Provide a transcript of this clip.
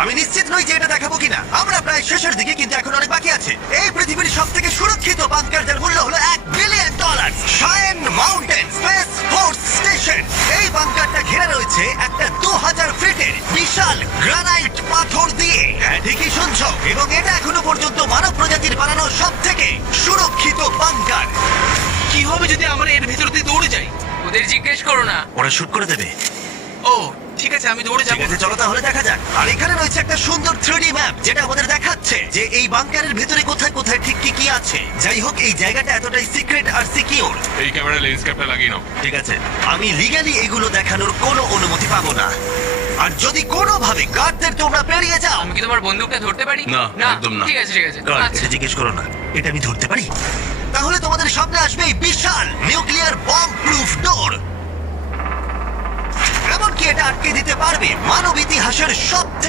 আমি নিশ্চিত নই যে এটা দেখাবো কিনা। আমরা প্রায় শেষের দিকে, কিন্তু এখন অনেক বাকি আছে। এই পৃথিবীর সব থেকে সুরক্ষিত বাংকার, যার মূল্য হলো $1 billion. শায়েন mountain space force station. এই বাংকারটা ঘেরা রয়েছে একটা 2000 ফিটের বিশাল গ্রানাইট পাথর দিয়ে। হ্যাঁ, ঠিকই শুনছো। এবং এটা এখনো পর্যন্ত মানব প্রজাতির বানানো সব থেকে সুরক্ষিত বাংকার। কি হবে যদি আমরা এর ভেতর দিয়ে দৌড়ে যাই? ওদের জিজ্ঞেস করো না। ওরা শুট করে দেবে। ও ঠিক আছে, আমি দৌড়ে ঠিক যাবো। আছে, চলো তাহলে দেখা যাক। আর এখানে রয়েছে একটা সুন্দর 3D ম্যাপ, যেটা আমাদের দেখাচ্ছে যে এই বাংকারের ভেতরে কোথায় কোথায় ঠিক কি কি আছে। যাই হোক, এই জায়গাটা এতটাই সিক্রেট আর সিকিউর। এই ক্যামেরা লেন্স ক্যাপটা লাগিয়ে নাও। ঠিক আছে, আমি লিগ্যালি এগুলো দেখানোর কোনো অনুমতি পাবো না। আর যদি কোনোভাবে গার্ডদের তোমরা পেরিয়ে যাও। আমি কি তোমার বন্দুকটা ধরতে পারি? না, একদম না। ঠিক আছে ঠিক আছে। গার্ড, আচ্ছা এটা জিজ্ঞেস করো না। এটা আমি ধরতে পারি? তাহলে তোমাদের সামনে আসবে এই বিশাল নিউক্লিয়ার বম্ব প্রুফ ডোর। এমনকি এটা আটকে দিতে পারবে মানব ইতিহাসের সবথেকে